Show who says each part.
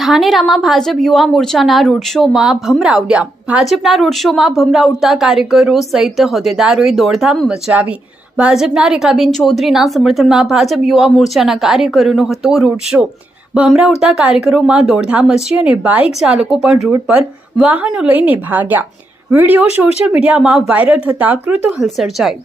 Speaker 1: ધાનેરામાં ભાજપ યુવા મોરચાના રોડ શોમાં ભમરા ભાજપના રોડ શોમાં ભમરા કાર્યકરો સહિત હોદ્દેદારોએ દોડધામ મચાવી. ભાજપના રેખાબેન ચૌધરીના સમર્થનમાં ભાજપ યુવા મોરચાના કાર્યકરોનો હતો રોડ શો. ભમરા ઉડતા કાર્યકરોમાં દોડધામ મચી અને બાઇક ચાલકો પણ રોડ પર વાહનો લઈને ભાગ્યા. વીડિયો સોશિયલ મીડિયામાં વાયરલ થતા કૃતૂહલ સર્જાયું